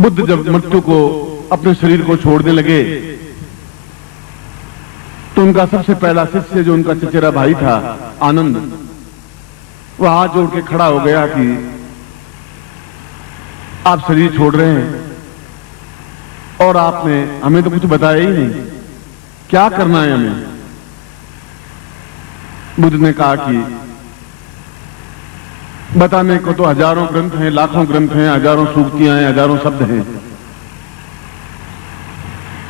बुद्ध जब मृत्यु को अपने शरीर को छोड़ने लगे तो उनका सबसे पहला शिष्य जो उनका चचेरा भाई था आनंद, वह हाथ जोड़ के खड़ा हो गया कि आप शरीर छोड़ रहे हैं और आपने हमें तो कुछ बताया ही नहीं, क्या करना है हमें। बुद्ध ने कहा कि बताने को तो हजारों ग्रंथ हैं, लाखों ग्रंथ हैं, हजारों सूक्तियां हैं, हजारों शब्द हैं,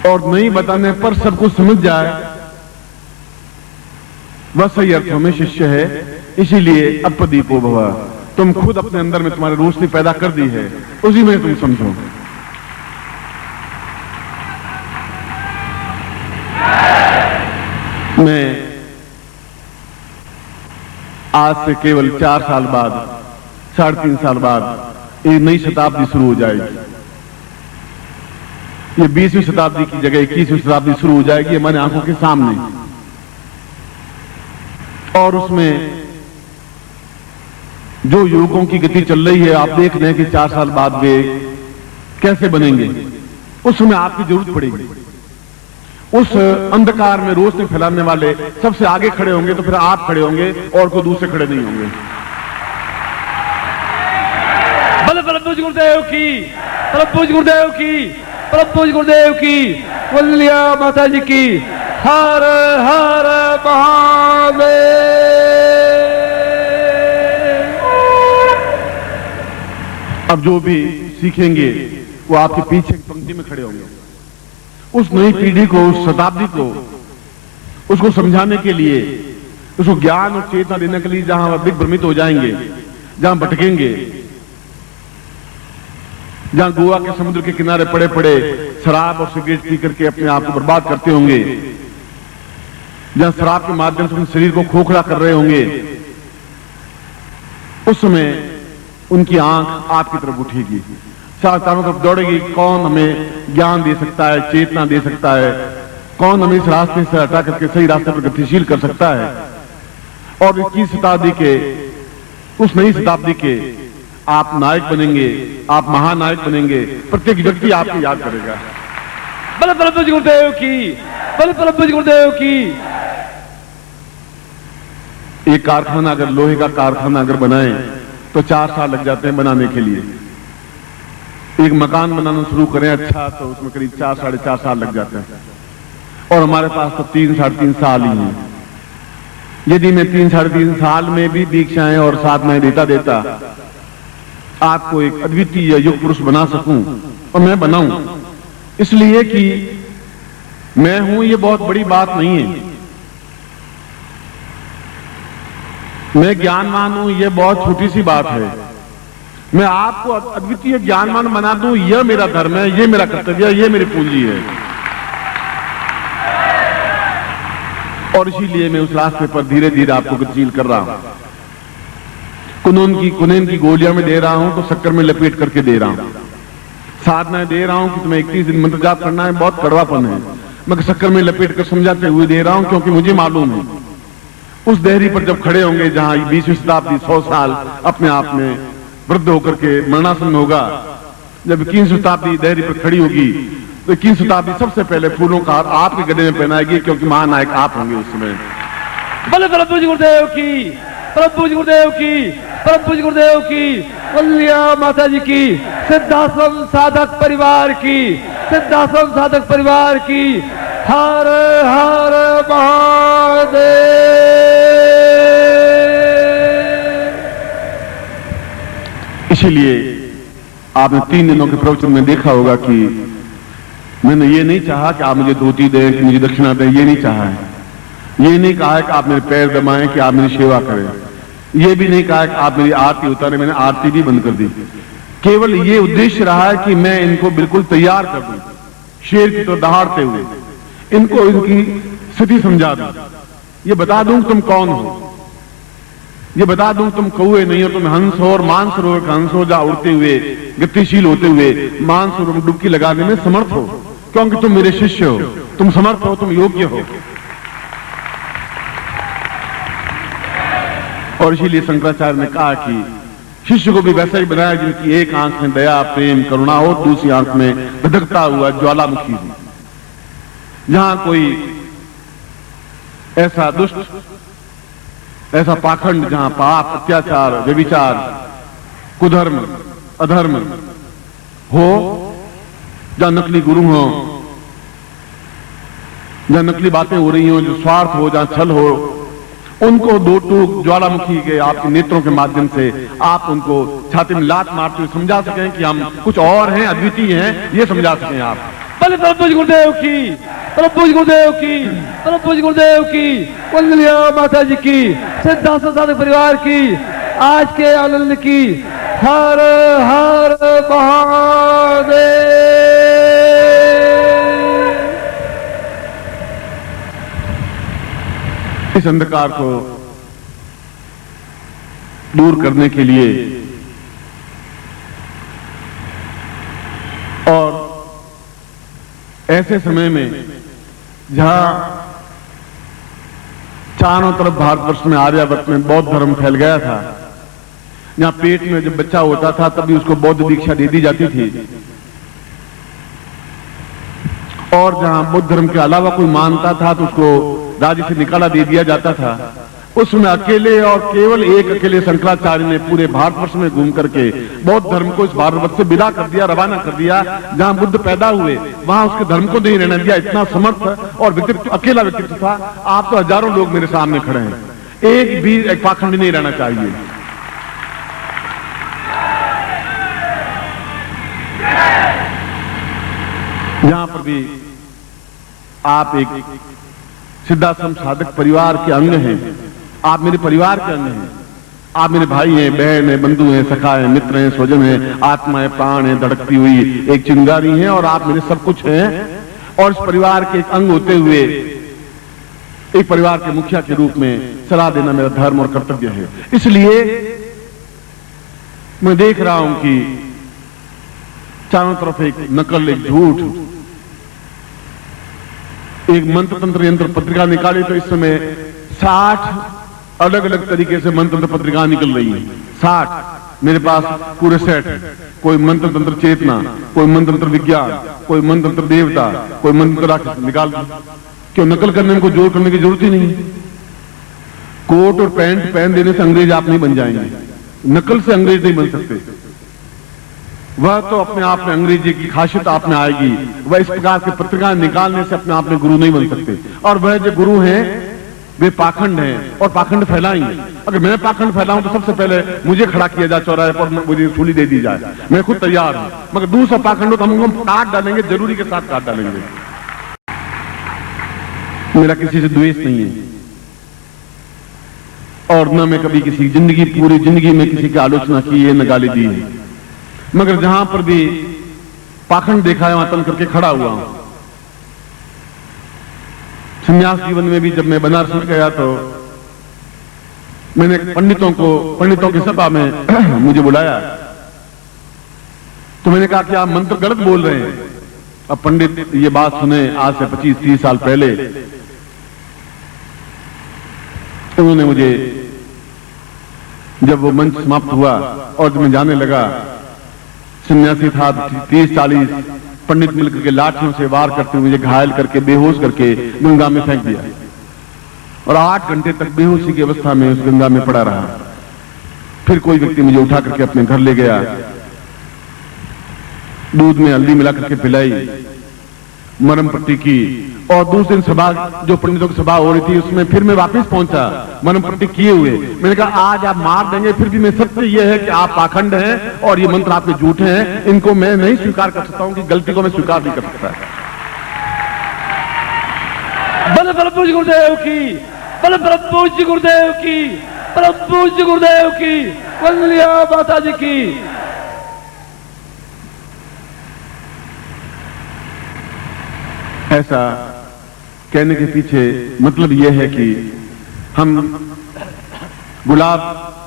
और नहीं बताने पर सब कुछ समझ जाए वह सही अर्थों में शिष्य है। इसीलिए अपदीपो भव, तुम खुद अपने अंदर में तुम्हारी रोशनी पैदा कर दी है, उसी में तुम समझो। मैं आज से केवल 4 साल बाद, 3.5 साल बाद एक नई शताब्दी शुरू हो जाएगी। ये 20वीं शताब्दी की जगह 21वीं शताब्दी शुरू हो जाएगी हमारी आंखों के सामने, और उसमें जो युवकों की गति चल रही है, आप देख रहे हैं कि 4 साल बाद वे कैसे बनेंगे, उसमें आपकी जरूरत पड़ेगी। उस अंधकार में रोशनी फैलाने वाले सबसे आगे खड़े होंगे तो फिर आप खड़े होंगे और कोई दूसरे खड़े नहीं होंगे। बल परम पूज्य गुरुदेव की, परम पूज्य गुरुदेव की, परम पूज्य गुरुदेव की, वल्लिया माता जी की। हर हर महादेव। अब जो भी सीखेंगे वो आपके पीछे की पंक्ति में खड़े होंगे। उस नई पीढ़ी को, उस शताब्दी को, उसको समझाने के लिए, उसको ज्ञान और चेतना देने के लिए, जहां वह दिग्भ्रमित हो जाएंगे, जहां भटकेंगे, जहां गोवा के समुद्र के किनारे पड़े पड़े शराब और सिगरेट पी करके अपने आप को बर्बाद करते होंगे, जहां शराब के माध्यम से अपने शरीर को खोखला कर रहे होंगे, उस समय उनकी आंख आपकी तरफ उठेगी, चारों तरफ दौड़ेगी। कौन हमें ज्ञान दे सकता है, चेतना दे सकता है, कौन हमें इस रास्ते से हटा करके सही रास्ते पर गतिशील कर सकता है। और 21वीं शताब्दी के, उस नई शताब्दी के आप नायक बनेंगे, आप महानायक बनेंगे। प्रत्येक व्यक्ति आपको याद करेगा। बल परम पूज्य गुरुदेव की, बल परम पूज्य गुरुदेव की। एक कारखाना, अगर लोहे का कारखाना अगर बनाएं तो 4 साल लग जाते हैं बनाने के लिए। एक मकान बनाना शुरू करें अच्छा, तो उसमें करीब 4-4.5 साल लग जाते हैं, और हमारे पास तो 3-3.5 साल ही हैं। यदि मैं 3-3.5 साल में भी दीक्षाएं और साधनाएं देता आपको एक अद्वितीय युग पुरुष बना सकूं, और मैं बनाऊं, इसलिए कि मैं हूं ये बहुत बड़ी बात नहीं है, मैं ज्ञानवान हूं ये बहुत छोटी सी बात है। मैं आपको अद्वितीय ज्ञानवान बना दूं, यह मेरा धर्म है, यह मेरा कर्तव्य है, यह मेरी पूंजी है। और इसीलिए मैं उस रास्ते पर धीरे धीरे आपको गतिशील कर रहा हूं। कुनैन की गोलियां में दे रहा हूं तो शक्कर में लपेट करके दे रहा हूं। साधनाएं दे रहा हूं कि तुम्हें 31 दिन मंत्र जाप करना है, बहुत कड़वापन है, मैं शक्कर में लपेट कर समझाते हुए दे रहा हूं, क्योंकि मुझे मालूम है उस देहरी पर जब खड़े होंगे जहां 20वीं शताब्दी 100 साल अपने आप में वृद्ध होकर के मरणासन होगा, जब 21वीं शताब्दी देहरी पर खड़ी होगी तो 21वीं शताब्दी सबसे पहले फूलों का हार आपके गले में पहनाएगी, क्योंकि महानायक आप होंगे उस समय। बल परम पूज्य गुरुदेव की, परम पूज्य गुरुदेव की, परम पूज्य गुरुदेव की, वल्लिया माता जी की, सिद्धाश्रम साधक परिवार की, सिद्धाश्रम साधक परिवार की। हर हर महादेव। इसीलिए आपने 3 दिनों के प्रवचन में देखा होगा कि मैंने ये नहीं चाहा कि आप मुझे धोती दें, कि मुझे दक्षिणा दें, ये नहीं चाहा है। ये नहीं कहा है कि आप मेरे पैर दबाएं, कि आप मेरी सेवा करें। ये भी नहीं कहा है कि आप मेरी आरती उतारें, मैंने आरती भी बंद कर दी। केवल ये उद्देश्य रहा है कि मैं इनको बिल्कुल तैयार कर दूं, शेर की तरह दहाड़ते हुए इनको इनकी स्थिति समझा दूं, ये बता दूं तुम कौन हो, ये बता दूं तुम कौए नहीं हो, तुम हंस हो, और मानसरोवर का हंस हो, जहां उड़ते हुए गतिशील होते हुए मानसरोवर में डुबकी लगाने में समर्थ हो, क्योंकि तुम मेरे शिष्य हो, तुम समर्थ हो, तुम योग्य हो। और इसीलिए शंकराचार्य ने कहा कि शिष्य को भी वैसा ही बनाया जिनकी एक आंख में दया प्रेम करुणा हो, दूसरी आंख में धधकता हुआ ज्वालामुखी हो। जहां कोई ऐसा दुष्ट, ऐसा पाखंड, जहां पाप अत्याचार व्यभिचार कुधर्म अधर्म हो, जहां नकली गुरु हो, जहां नकली बातें हो रही हो, जो स्वार्थ हो, जहां छल हो, उनको दो टूक ज्वालामुखी के आपके नेत्रों के माध्यम से आप उनको छाती में लात मारते हुए समझा सकें कि हम कुछ और हैं, अद्वितीय हैं, ये समझा सकें आप। बोले प्रभु जी गुरुदेव की, प्रभु जी गुरुदेव की, प्रभु जी गुरुदेव की, वंदनीय माता जी की, सिद्धार्थ साधक परिवार की, आज के आनंद की। हर हर महादेव। इस अंधकार को दूर करने के लिए और ऐसे समय में जहां चारों तरफ भारतवर्ष में आर्यावर्त में बौद्ध धर्म फैल गया था, जहां पेट में जब बच्चा होता था तभी उसको बौद्ध दीक्षा दे दी जाती थी, और जहां बुद्ध धर्म के अलावा कोई मानता था तो उसको राज्य से निकाला दे दिया जाता था, उसमें अकेले और केवल एक अकेले शंकराचार्य ने पूरे भारतवर्ष में घूम करके बौद्ध धर्म को इस भारतवर्ष से विदा कर दिया, रवाना कर दिया। जहां बुद्ध पैदा हुए वहां उसके धर्म को नहीं रहने दिया। इतना समर्थ और व्यक्तित्व, अकेला व्यक्तित्व था। आप तो हजारों लोग मेरे सामने खड़े हैं, एक भी एक पाखंड नहीं रहना चाहिए। यहां पर भी आप एक सिद्धाश्रम साधक परिवार के अंग हैं, आप मेरे परिवार के अंग हैं, आप मेरे भाई हैं, बहन हैं, बंधु हैं, सखा हैं, मित्र हैं, स्वजन हैं, आत्माएं, प्राण हैं, धड़कती हुई एक चिंगारी हैं, और आप मेरे सब कुछ हैं। और इस परिवार के एक अंग होते हुए एक परिवार के मुखिया के रूप में सलाह देना मेरा धर्म और कर्तव्य है। इसलिए मैं देख रहा हूं कि चारों तरफ एक नकल, एक झूठ, एक मंत्र तंत्र यंत्र पत्रिका निकाली तो इस समय 60 अलग अलग तरीके से मंत्र तंत्र पत्रिका निकल रही है। 60 मेरे पास पूरे सेट। कोई मंत्र तंत्र चेतना, कोई मंत्र तंत्र विज्ञान, कोई मंत्र तंत्र देवता, कोई मंत्र राक्षस निकाल दी। क्यों? नकल करने को जोर करने की जरूरत ही नहीं है। कोट और पैंट पहन देने से अंग्रेज आप नहीं बन जाएंगे, नकल से अंग्रेज नहीं बन सकते। वह तो अपने आप में अंग्रेजी की खासियत आप में आएगी। वह इस प्रकार की पत्रिका निकालने से अपने आप में गुरु नहीं बन सकते। और वह जो गुरु हैं वे पाखंड हैं और पाखंड फैलाएंगे। अगर मैं पाखंड फैलाऊं तो सबसे पहले मुझे खड़ा किया जाए चौराहे पर, मुझे सूली दे दी जाए, मैं खुद तैयार हूं। मगर दूसरा पाखंड हो तो हम काट डालेंगे, जरूरी के साथ काट डालेंगे। मेरा किसी से द्वेष नहीं है और न मैं कभी किसी जिंदगी, पूरी जिंदगी में किसी की आलोचना की है, न गाली दी है। मगर जहां पर भी पाखंड देखा है वहां तन करके खड़ा हुआ हूं। संन्यास जीवन में भी जब मैं बनारस में गया तो मैंने पंडितों की सभा में मुझे बुलाया तो मैंने कहा कि आप मंत्र गलत बोल रहे हैं। अब पंडित ये बात सुने आज से 25-30 साल पहले, उन्होंने मुझे जब वो मंच समाप्त हुआ और जब मैं जाने लगा, सन्यासी था, 30-40 पंडित मिलकर के लाठियों से वार करते हुए मुझे घायल करके बेहोश करके गंगा में फेंक दिया और 8 घंटे तक बेहोशी की अवस्था में उस गंगा में पड़ा रहा। फिर कोई व्यक्ति मुझे उठा करके अपने घर ले गया, दूध में हल्दी मिला करके पिलाई, मरम पट्टी की, और दूसरे दिन सभा, जो पंडितों की सभा हो रही थी, उसमें फिर मैं वापस पहुंचा मरम पट्टी किए हुए। मैंने कहा आज आप मार देंगे, फिर भी मैं सत्य यह है कि आप पाखंड हैं और ये मंत्र आपके झूठे हैं, इनको मैं नहीं स्वीकार कर सकता हूं, कि गलती को मैं स्वीकार नहीं कर सकता। बल प्रभु जी गुरुदेव की, बल प्रभु जी गुरुदेव की, प्रभु जी गुरुदेव की, वंदनीय माता जी की। ऐसा कहने के पीछे मतलब यह है कि हम गुलाब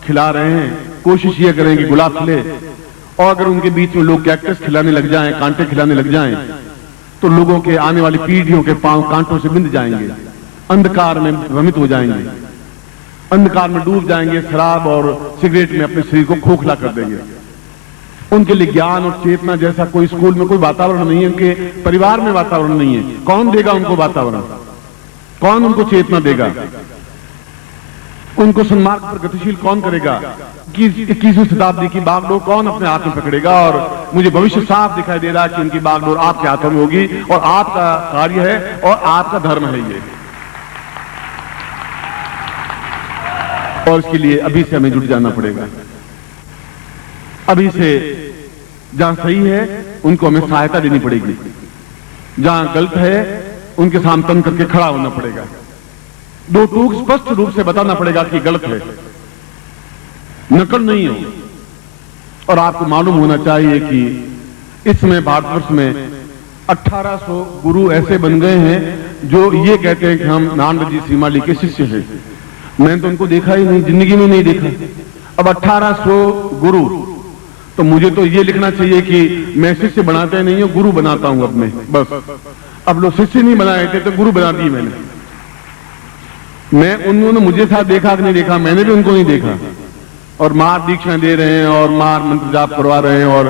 खिला रहे हैं, कोशिश यह करें कि गुलाब खिले, और अगर उनके बीच में लोग कैक्टस खिलाने लग जाएं, कांटे खिलाने लग जाएं, तो लोगों के आने वाली पीढ़ियों के पांव कांटों से बिंद जाएंगे, अंधकार में भ्रमित हो जाएंगे। अंधकार में डूब जाएंगे, शराब और सिगरेट में अपने शरीर को खोखला कर देंगे। उनके लिए ज्ञान और चेतना जैसा कोई स्कूल में कोई वातावरण नहीं है, उनके परिवार में वातावरण नहीं है। कौन देगा उनको वातावरण? कौन उनको चेतना देगा? उनको सन्मार्ग पर गतिशील कौन करेगा? 21वीं शताब्दी की बागडोर कौन अपने हाथ में पकड़ेगा? और मुझे भविष्य साफ दिखाई दे रहा है कि उनकी बागडोर आपके हाथों में होगी और आपका कार्य है और आपका धर्म है ये। और इसके लिए अभी से हमें जुट जाना पड़ेगा। अभी से जहां सही है उनको हमें सहायता देनी पड़ेगी, जहां गलत है उनके सामने तन करके खड़ा होना पड़ेगा। दो टूक स्पष्ट रूप से बताना पड़ेगा कि गलत है, नकल नहीं हो। और आपको मालूम होना चाहिए कि इस समय भारतवर्ष में 1800 गुरु ऐसे बन गए हैं जो ये कहते हैं कि हम नानक जी श्रीमाली के शिष्य हैं। मैंने तो उनको देखा ही नहीं, जिंदगी में नहीं देखा। अब 1800 गुरु, तो मुझे तो ये लिखना चाहिए कि मैं शिष्य बनाते नहीं हूं, गुरु बनाता हूं अपने, बस। अब लोग शिष्य नहीं बनाए थे तो गुरु बना दिए मैंने। मैं उन्होंने मुझे साथ देखा कि नहीं देखा, मैंने भी उनको नहीं देखा। और मार दीक्षा दे रहे हैं और मार मंत्र जाप करवा रहे हैं और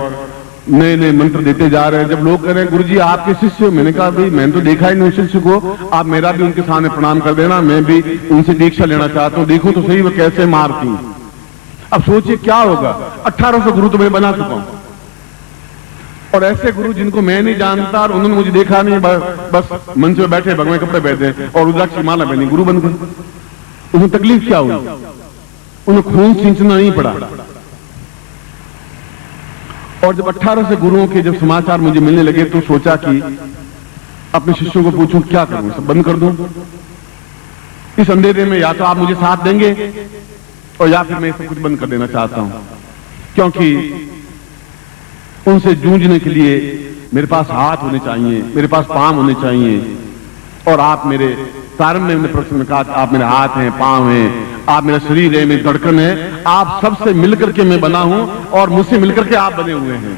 नए नए मंत्र देते जा रहे हैं। जब लोग कह रहे हैं गुरुजी आपके शिष्य हो, मैंने कहा भाई मैंने तो देखा ही नहीं शिष्य को, आप मेरा भी उनके सामने प्रणाम कर देना, मैं भी उनसे दीक्षा लेना चाहता हूं, देखो तो सही वो कैसे मारती। अब सोचिए क्या होगा। 1800 गुरु तो मैं बना चुका हूं, और ऐसे गुरु जिनको मैं नहीं जानता और उन्होंने मुझे देखा नहीं, बस मंच में बैठे भगवे कपड़े पहने और रुद्राक्ष की माला पहनी, गुरु बन गए। उन्हें तकलीफ क्या हुई? उन्हें खून सींचना नहीं पड़ा। और जब 1800 गुरुओं के जब समाचार मुझे मिलने लगे तो सोचा कि अपने शिष्यों को पूछूं क्या करूं, सब बंद कर दूं। इस अंधेरे में या तो आप मुझे साथ देंगे और या फिर मैं सब कुछ बंद कर देना चाहता हूं, क्योंकि उनसे जूझने के लिए मेरे पास हाथ होने चाहिए, मेरे पास पांव होने चाहिए। और आप मेरे प्रारंभ में मैंने प्रश्न में कहा कि आप मेरे हाथ हैं, पांव हैं, आप मेरा शरीर है, मेरी धड़कन है। आप सबसे मिलकर के मैं बना हूं और मुझसे मिलकर के आप बने हुए हैं।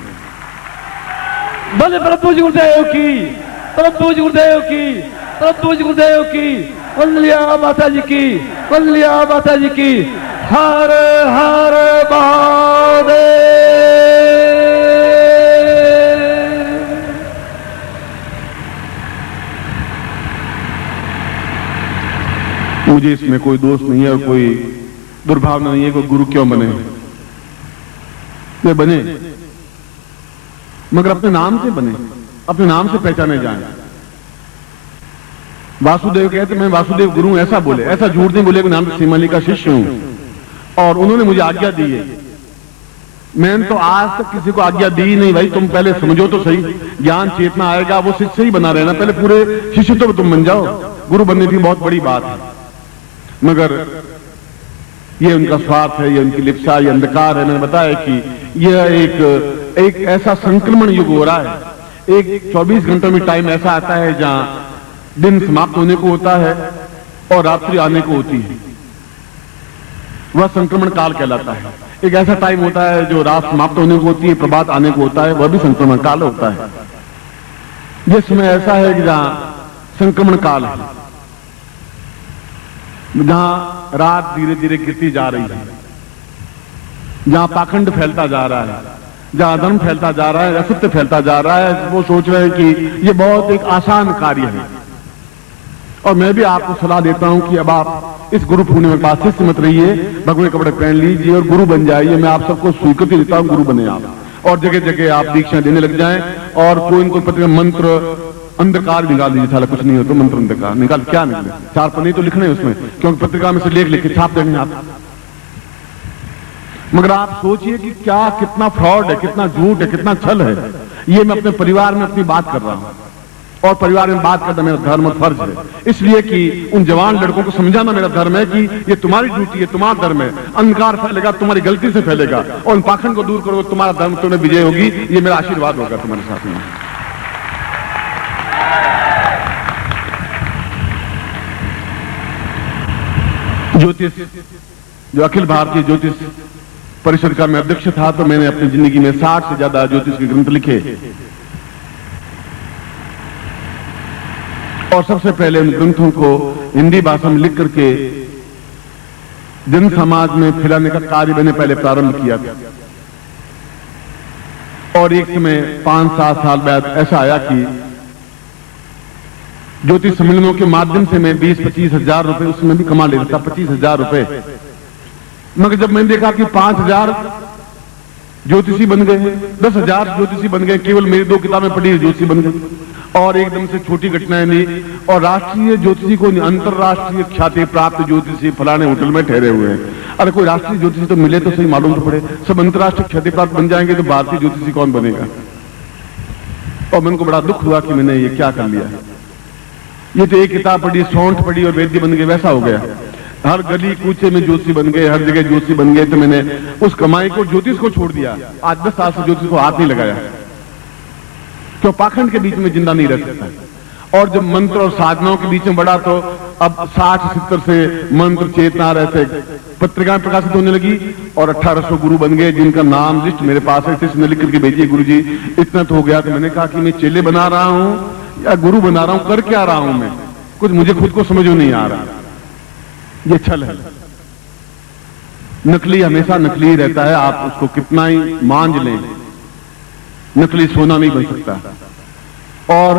बोले प्रभु जी गुरुदेव की, प्रभु जी गुरुदेव की, प्रभु जी गुरुदेव की, वंदलिया माता जी की, वंदलिया माता जी की। हर हर महादेव। मुझे इसमें कोई दोष नहीं है और कोई दुर्भावना नहीं है कोई गुरु क्यों बने। वे बने मगर अपने नाम से बने, अपने नाम से पहचाने जाएं। वासुदेव कहते मैं वासुदेव गुरु हूं, ऐसा बोले, ऐसा झूठ नहीं बोले कि नाम से श्रीमाली का शिष्य हूं और उन्होंने मुझे आज्ञा दी है। मैंने तो आज तक किसी को आज्ञा दी नहीं। भाई तुम पहले समझो तो सही, ज्ञान चेतना आएगा वो शिष्य ही बना रहना, पहले पूरे शिष्य तो तुम बन जाओ। गुरु बनने की बहुत बड़ी बात है, मगर ये उनका स्वार्थ है, ये उनकी लिप्सा, ये अंधकार है। मैंने बताया कि यह एक ऐसा संक्रमण युग हो रहा है। एक 24 घंटों में टाइम ऐसा आता है जहां दिन समाप्त होने को होता है और रात्रि आने को होती है, वह संक्रमण काल कहलाता है। एक ऐसा टाइम होता है जो रात समाप्त होने को होती है, प्रभात आने को होता है, वह भी संक्रमण काल होता है। यह समय ऐसा है कि जहां संक्रमण काल है, जहां रात धीरे धीरे गिरती जा रही है, जहां पाखंड फैलता जा रहा है, जहां धर्म फैलता जा रहा है, असत्य फैलता जा रहा है। वो सोच रहे हैं कि ये बहुत एक आसान कार्य है। और मैं भी आपको सलाह देता हूं कि अब आप इस गुरु पूर्णिमा के बाद शिष्य मत रहिए, भगवे कपड़े पहन लीजिए और गुरु बन जाइए। मैं आप सबको स्वीकृति देता हूं, गुरु बने आप, और जगह जगह आप दीक्षा देने लग जाएं। और कोई इनको पत्र मंत्र अंधकार निकाल दीजिए, साला कुछ नहीं हो तो मंत्र अंधकार निकाल, क्या निकले 4 पन्ने तो लिखने उसमें, क्योंकि पत्रिका में से लेख लिख के छाप देंगे आप। मगर आप सोचिए कि क्या कितना फ्रॉड है, कितना झूठ है, कितना छल है। ये मैं अपने परिवार में अपनी बात कर रहा हूं, और परिवार में बात करना मेरा धर्म और फर्ज है, इसलिए कि उन जवान लड़कों को समझाना मेरा धर्म है कि ये तुम्हारी ड्यूटी है, तुम्हारा धर्म है। अंधकार फैलेगा तुम्हारी गलती से फैलेगा, और उन पाखंड को दूर करो, तुम्हारा धर्म तुम्हें विजय होगी। ये मेरा आशीर्वाद होगा तुम्हारे साथ में। ज्योतिष, जो अखिल भारतीय ज्योतिष परिषद का मैं अध्यक्ष था, तो मैंने अपनी जिंदगी में 60 से ज्यादा ज्योतिष के ग्रंथ लिखे। और सबसे पहले उन ग्रंथों को हिंदी भाषा में लिख करके जन समाज में फैलाने का कार्य मैंने पहले प्रारंभ किया था। और एक समय 5-7 साल बाद ऐसा आया कि ज्योतिष सम्मेलनों के माध्यम से मैं 20-25 हजार रुपए उसमें भी कमा लेता था, 25 हजार रुपए। मगर जब मैंने देखा कि 5,000 ज्योतिषी बन गए, 10,000 ज्योतिषी बन गए, केवल मेरी 2 किताबें पढ़ी ज्योतिषी बन गए, और एकदम से छोटी घटनाएं नहीं, और राष्ट्रीय ज्योतिषी को अंतरराष्ट्रीय ख्याति प्राप्त ज्योतिषी फलाने होटल में ठहरे हुए हैं। अरे कोई राष्ट्रीय ज्योतिषी तो मिले तो सही, मालूम तो पड़े। सब अंतरराष्ट्रीय ख्याति प्राप्त बन जाएंगे तो भारतीय ज्योतिषी कौन बनेगा? और मन को बड़ा दुख हुआ कि मैंने ये क्या कर लिया। ये तो एक किताब पढ़ी, सौंठ पढ़ी और वैद्य बन गए, वैसा हो गया। हर गली कूचे में ज्योतिषी बन गए, हर जगह ज्योतिषी बन गए। तो मैंने उस कमाई को, ज्योतिष को छोड़ दिया। आज 10 साल से ज्योतिष को हाथ नहीं लगाया, क्यों? पाखंड के बीच में जिंदा नहीं रह सकता। और जब मंत्र और साधनाओं के बीच में बढ़ा तो अब 60-70 से मंत्र चेतना रहते पत्रिकाएं प्रकाशित होने लगी, और 1800 गुरु बन गए, जिनका नाम लिस्ट मेरे पास है। इसने लिख करके भेजिए गुरु जी। इतना तो हो गया कि मैंने कहा कि मैं चेले बना रहा हूं या गुरु बना रहा हूं, कर क्या रहा हूं मैं? कुछ मुझे खुद को समझ में नहीं आ रहा। ये छल है। नकली हमेशा नकली रहता है, आप उसको कितना ही मांझ लें, नकली सोना नहीं बन सकता। और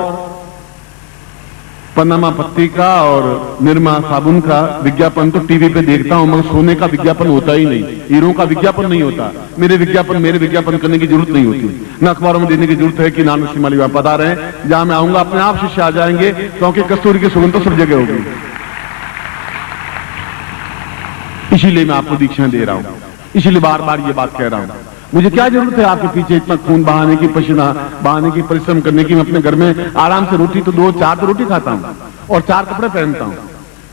पनामा पत्ती का और निरमा साबुन का विज्ञापन तो टीवी पे देखता हूं, मगर सोने का विज्ञापन होता ही नहीं, हीरो का विज्ञापन नहीं होता। मेरे विज्ञापन करने की जरूरत नहीं होती, ना अखबारों में देने की जरूरत है कि नान शिमाली वहां बता रहे हैं। जहां मैं आऊंगा अपने आप शिष्य आ जाएंगे, क्योंकि कस्तूरी की सुगंध तो सब जगह होगी। इसीलिए मैं आपको दीक्षाएं दे रहा हूं, इसीलिए बार बार ये बात कह रहा हूं। मुझे क्या जरूरत है आपके पीछे इतना खून बहाने की, पसीना बहाने की, परिश्रम करने की? मैं अपने घर में आराम से रोटी तो 2-4 तो रोटी खाता हूं और 4 कपड़े पहनता हूं।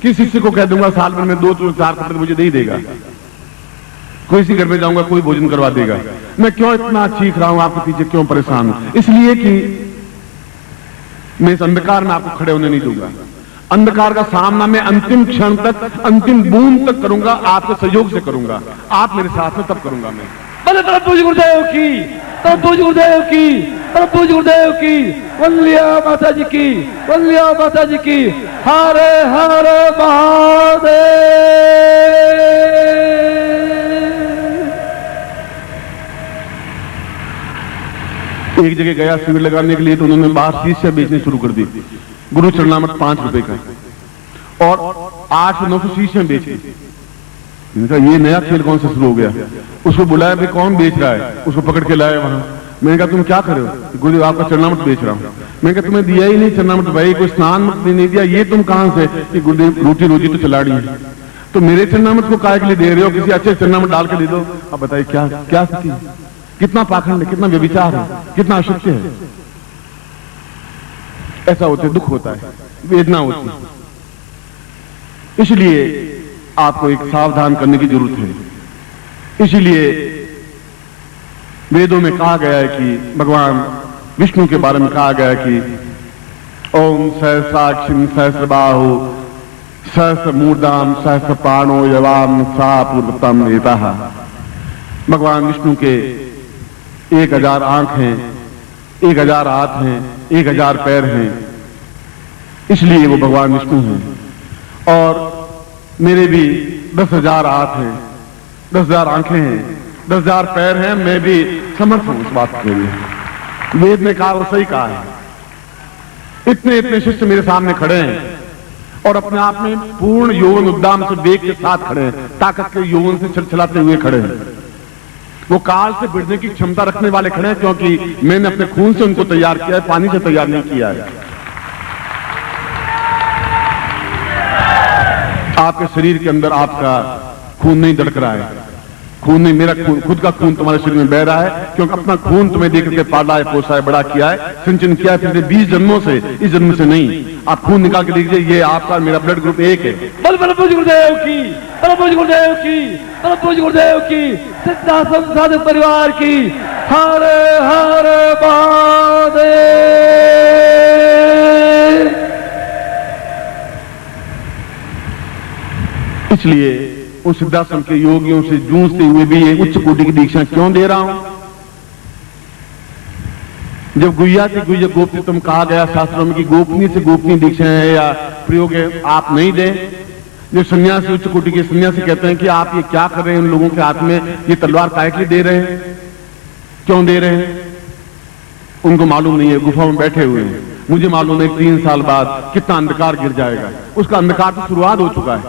किस शिष्य को कह दूंगा साल भर में 2-4 कपड़े मुझे नहीं देगा? कोई सी घर में जाऊंगा, कोई भोजन करवा देगा। मैं क्यों इतना चीख रहा हूं आपके पीछे, क्यों परेशान हूं? इसलिए कि मैं इस अंधकार में आपको खड़े होने नहीं दूंगा। अंधकार का सामना मैं अंतिम क्षण तक, अंतिम बूंद तक करूंगा, आपके सहयोग से करूंगा। आप मेरे साथ में तब करूंगा मैं। बोले प्रभु जी गुरुदेव की, प्रभु जी गुरुदेव की, प्रभु जी गुरुदेव की, वल्लिया माता जी की, वल्लिया माता जी की। हर हर महादेव। एक जगह गया शिविर लगाने के लिए, तो उन्होंने बाहर शीशे बेचनी शुरू कर दी। गुरु चरणामृत 5 रुपए का, और 800-900 शीशे बेची। इनका ये नया खेल कौन सा शुरू हो गया? उसको बुलाया, भाई कौन बेच रहा है? उसको पकड़ के लाया वहां। मैंने कहा तुम क्या कर रहे हो? गुरुदेव आपका चरणामृत बेच रहा हूं। मैंने कहा तुम्हें दिया ही नहीं चरणामृत भाई, कोई स्नान मत नहीं दिया, ये तुम कहां से? कि गुरुदेव रोटी रोजी तो चला रही है, तो मेरे चरणामृत को काहे के लिए दे रहे हो? किसी अच्छे चरणामृत डाल के दे दो। अब बताइए क्या क्या स्थिति है? कितना पाखंड है, कितना व्यभिचार है, कितना अशुद्ध है। ऐसा होता है, दुख होता है, वेदना होती है। इसलिए आपको एक सावधान करने की जरूरत है। इसलिए वेदों में कहा गया है कि भगवान विष्णु के बारे में कहा गया है कि ओम सहस्राक्षिम सहस्रबाहु सहस्र मूर्धाम सहस्र पाणो यवाम सा पूर्वतम एताः। भगवान विष्णु के 1000 आंख हैं, 1000 हाथ हैं, 1000 पैर हैं, इसलिए वो भगवान विष्णु हैं। और मेरे भी 10,000 हाथ हैं, 10,000 आंखें हैं, 10,000 पैर हैं। मैं भी समर्थ हूं इस बात के लिए। वेद ने कहा, वो सही कहा है। इतने इतने शिष्य मेरे सामने खड़े हैं और अपने आप में पूर्ण यौवन उद्दाम से वेग के साथ खड़े हैं, ताकत के यौवन से छलछलाते हुए खड़े हैं। वो काल से भिड़ने की क्षमता रखने वाले खड़े हैं, क्योंकि मैंने अपने खून से उनको तैयार किया है, पानी से तैयार नहीं किया है। आपके शरीर के अंदर आपका खून नहीं धड़क रहा है, खून नहीं, मेरा खून, खुद का खून तुम्हारे शरीर में बह रहा है, क्योंकि अपना खून तुम्हें देख करके पाला है, पोसा है, बड़ा किया है, सिंचन किया है पिछले 20 जन्मों से, इस जन्म से नहीं। आप खून निकाल के देखिए, ये आपका मेरा ब्लड ग्रुप एक है। बोल प्रभु जी गुरुदेव की, प्रभु जी गुरुदेव की, प्रभु जी गुरुदेव की, सिद्धाश्रम साधक परिवार की। हर हर महादेव। इसलिए उस सिद्धाश्रम के योगियों से जूझते हुए भी ये उच्च कोटि की दीक्षा क्यों दे रहा हूं? जब गुह्या से गुह्य गोप्यतम कहा गया शास्त्रों में कि गोपनीय से गोपनीय दीक्षा है या प्रयोग है, आप नहीं दें, जो सन्यासी, उच्च कोटि के सन्यासी कहते हैं कि आप ये क्या कर रहे हैं, उन लोगों के हाथ में ये तलवार काहे के लिए दे रहे हैं, क्यों दे रहे हैं? उनको मालूम नहीं है, गुफा में बैठे हुए हैं। मुझे मालूम है 3 साल बाद कितना अंधकार गिर जाएगा। उसका अंधकार तो शुरुआत हो चुका है।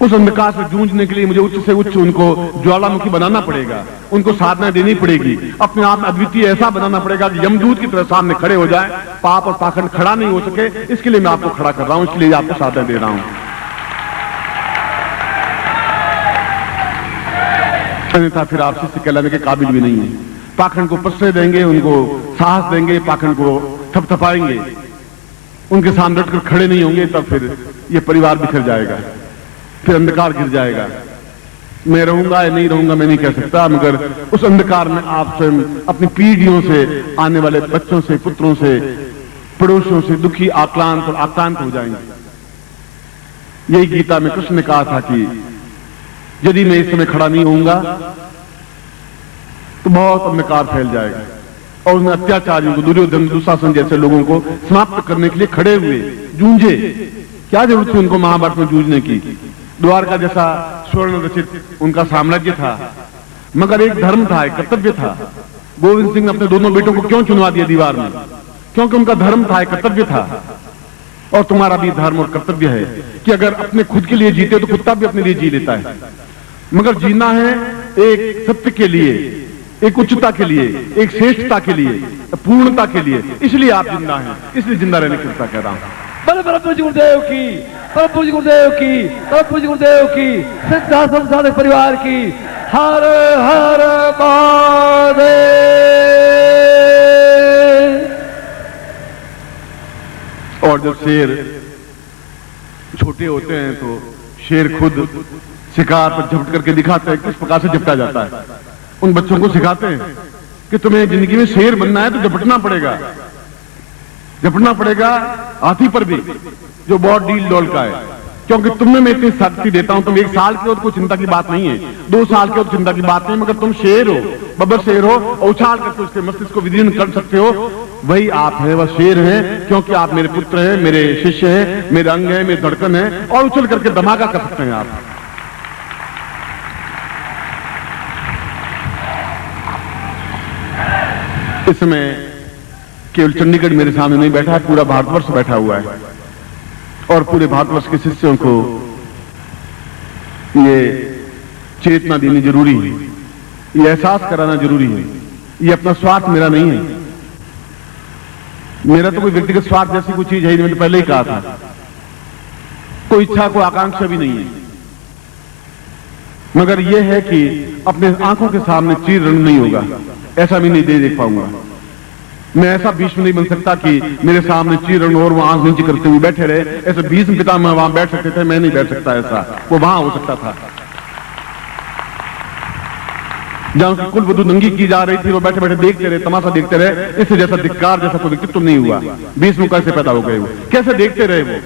उस अंधकार से जूझने के लिए मुझे उच्च से उच्च उनको ज्वालामुखी बनाना पड़ेगा, उनको साधना देनी पड़ेगी, अपने आप में अद्वितीय ऐसा बनाना पड़ेगा कि यमदूत की तरह सामने खड़े हो जाए, पाप और पाखंड खड़ा नहीं हो सके। इसके लिए मैं आपको खड़ा कर रहा हूं, इसलिए आपको साधना दे रहा हूं। अन्यथा फिर आप शिष्य कहलाने के काबिल भी नहीं है। पाखंड को प्रश्रय देंगे, उनको साहस देंगे, पाखंड को थपथपाएंगे, उनके सामने डटकर खड़े नहीं होंगे, तब फिर ये परिवार बिखर जाएगा, फिर अंधकार गिर जाएगा। मैं रहूंगा या नहीं रहूंगा मैं नहीं कह सकता, मगर उस अंधकार में आप स्वयं अपनी पीढ़ियों से, आने वाले बच्चों से, पुत्रों से, पड़ोसियों से दुखी, आक्रांत और आक्रांत हो जाएंगे। यही गीता में कृष्ण ने कहा था कि यदि मैं इस समय खड़ा नहीं होऊंगा तो बहुत अंधकार फैल जाएगा। और उन अत्याचारियों को, दुर्योधन, दुशासन जैसे लोगों को समाप्त करने के लिए खड़े हुए, जूझे। क्या जरूरत थी उनको महाभारत में जूझने की? द्वारका जैसा स्वर्ण रचित उनका साम्राज्य था, मगर एक धर्म था, एक कर्तव्य था। गोविंद सिंह ने अपने दोनों बेटों को क्यों चुनवा दिया दीवार में? क्योंकि उनका धर्म था, एक कर्तव्य था। और तुम्हारा भी धर्म और कर्तव्य है कि अगर अपने खुद के लिए जीते तो कुत्ता भी अपने लिए जी लेता है, मगर जीना है एक सत्य के लिए, एक उच्चता के लिए, एक श्रेष्ठता के लिए, पूर्णता के लिए। इसलिए आप जिंदा हैं, इसलिए जिंदा रहने की कृपा कह रहा हूं। परम पूज्य गुरुदेव की, परम पूज्य गुरुदेव की, परम पूज्य गुरुदेव की, सिद्धाश्रम साधक परिवार की। हर हर महादेव। और जब शेर छोटे होते हैं तो शेर खुद शिकार पर झपट करके दिखाते हैं किस प्रकार से झपटा जाता है। उन बच्चों को सिखाते हैं कि तुम्हें जिंदगी में शेर बनना है तो झपटना पड़ेगा, झपटना पड़ेगा हाथी पर भी, जो बहुत डील डोल का है। क्योंकि तुम्हें मैं इतनी शक्ति देता हूं, तुम 1 साल के हो तो कोई चिंता की बात नहीं है, 2 साल के हो तो चिंता की बात नहीं, मगर तुम शेर हो, बब्बर शेर हो, और उछाल करके उसके मस्तिष्क को विदीर्ण कर सकते हो। वही आप हैं, वह शेर हैं, क्योंकि आप मेरे पुत्र हैं, मेरे शिष्य हैं, मेरे अंग हैं, मेरे धड़कन हैं, और उछल करके धमाका कर सकते हैं आप। इस समय केवल चंडीगढ़ मेरे सामने नहीं बैठा है, पूरा भारतवर्ष बैठा हुआ है, और पूरे भारतवर्ष के शिष्यों को ये चेतना देनी जरूरी है, ये एहसास कराना जरूरी है। ये अपना स्वार्थ मेरा नहीं है, मेरा तो कोई व्यक्तिगत स्वार्थ जैसी कोई चीज है, मैंने पहले ही कहा था। कोई इच्छा, कोई आकांक्षा भी नहीं है, मगर यह है कि अपने आंखों के सामने चीर रण नहीं होगा, ऐसा भी नहीं देख पाऊंगा। मैं ऐसा भीष्म नहीं बन सकता कि मेरे सामने चीर रण और वो आंख नीचे करते हुए बैठे रहे। ऐसे भीष्म पितामह वहां बैठ सकते थे, मैं नहीं बैठ सकता ऐसा, वो वहां हो सकता था। जहां की कुल वधू नंगी की जा रही थी, वो बैठे बैठे देखते रहे, तमाशा देखते रहे। इससे जैसा धिक्कार जैसा कोई व्यक्तित्व नहीं हुआ। भीष्म कैसे पैदा हो गए, वो कैसे देखते रहे वो?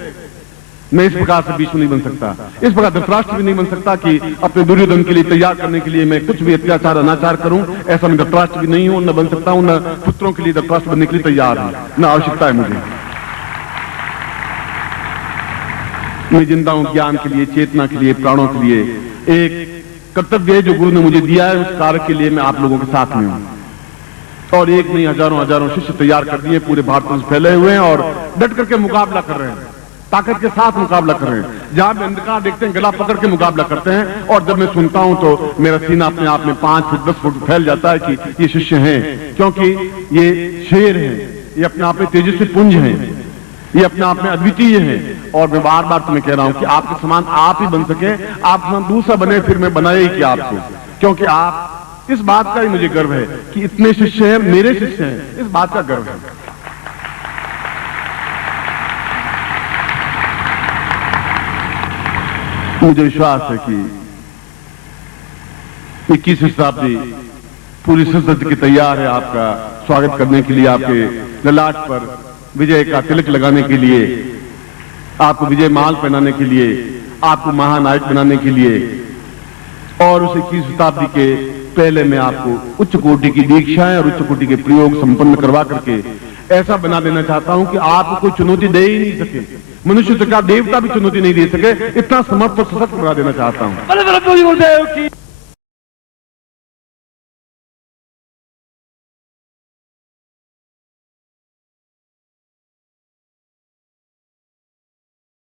मैं इस प्रकार से भीष्म नहीं बन सकता, इस प्रकार धृतराष्ट्र भी नहीं बन सकता कि अपने दुर्योधन के लिए तैयार करने के लिए मैं कुछ भी अत्याचार अनाचार करूं। ऐसा मैं धृतराष्ट्र भी नहीं हूं, न बन सकता हूं, न पुत्रों के लिए धृतराष्ट्र बनने के लिए तैयार हूं, न आवश्यकता है मुझे। मैं जिंदा हूं ज्ञान के लिए, चेतना के लिए, प्राणों के लिए। एक कर्तव्य है जो गुरु ने मुझे दिया है, उस कार्य के लिए मैं आप लोगों के साथ में हूं। और एक नहीं, हजारों हजारों शिष्य तैयार कर दिए, पूरे भारत में फैले हुए हैं और डट करके मुकाबला कर रहे हैं, ताकत के साथ मुकाबला कर रहे हैं। जहां भी अंधकार देखते हैं, गला पकड़ के मुकाबला करते हैं। और जब मैं सुनता हूं तो मेरा सीना अपने आप में 5 फुट 10 फुट फैल जाता है कि ये शिष्य हैं, क्योंकि ये शेर हैं, ये अपने आप में तेजस्वी पुंज हैं, ये अपने आप में अद्वितीय हैं। और मैं बार बार तुम्हें कह रहा हूं कि आपके समान आप ही बन सके, आप समान दूसरा बने, फिर मैं बनाया ही किया आपको, क्योंकि आप, इस बात का ही मुझे गर्व है कि इतने शिष्य हैं, मेरे शिष्य हैं, इस बात का गर्व है। मुझे विश्वास है कि 21वीं शताब्दी पूरी सशक्त की तैयार है आपका स्वागत करने के लिए, आपके ललाट पर विजय का तिलक लगाने के लिए, आपको विजय माल पहनाने के लिए, आपको महानायक बनाने के लिए। और उस 21वीं शताब्दी के पहले मैं आपको उच्च कोटि की दीक्षाएं और उच्च कोटि के प्रयोग संपन्न करवा करके ऐसा बना देना चाहता हूं कि आपको कोई चुनौती दे ही नहीं सके। मनुष्य का देवता भी चुनौती नहीं दे सके, इतना समर्पण सशक्त बना देना चाहता हूं। बोले प्रभु जी गुरुदेव की।